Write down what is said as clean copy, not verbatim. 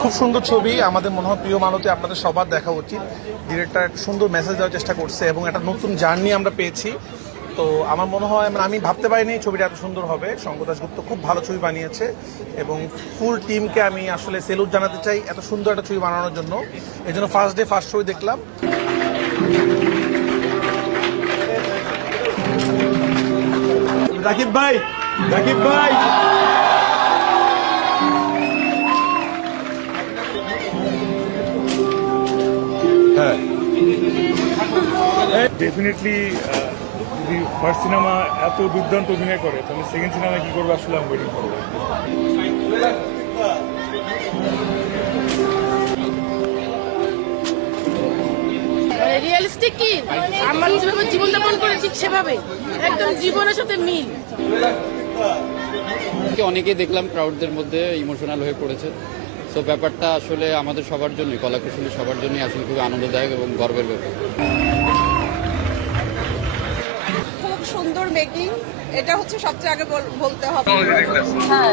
খুব সুন্দর ছবি, আমাদের মনে হয় প্রিয় মালতী আপনাদের সবার দেখা উচিত। ডিরেক্টর একটা সুন্দর মেসেজ দেওয়ার চেষ্টা করছে এবং একটা নতুন জার্নি আমরা পেয়েছি। তো আমার মনে হয় আমি ভাবতে পারিনি ছবিটা এত সুন্দর হবে। শঙ্কর দাশগুপ্ত খুব ভালো ছবি বানিয়েছে এবং ফুল টিমকে আমি আসলে সেলুট জানাতে চাই এত সুন্দর একটা ছবি বানানোর জন্য। এই জন্য ফার্স্ট ডে ফার্স্ট শোই দেখলাম। রাকিব ভাই, রাকিব ভাই, হ্যাঁ ডেফিনেটলি যদি ফার্স্ট সিনেমা এত দুর্দান্ত অভিনয় করে তাহলে সেকেন্ড সিনেমা কি করবে আসলে আমি ওয়েটিং করবো। রিয়েলিস্টিক কি আমরা যেভাবে জীবনযাপন করে ঠিক সেভাবে একদম জীবনের সাথে মিল। অনেকেই দেখলাম ক্রাউডদের মধ্যে ইমোশনাল হয়ে পড়েছে। সো ব্যাপারটা আসলে আমাদের সবার জন্যই, কলাকুশলী সবার জন্যই আসলে খুবই আনন্দদায়ক এবং গর্বের ব্যাপার। খুব সুন্দর মেকিং, এটা হচ্ছে সবচেয়ে আগে বলতে হবে। হ্যাঁ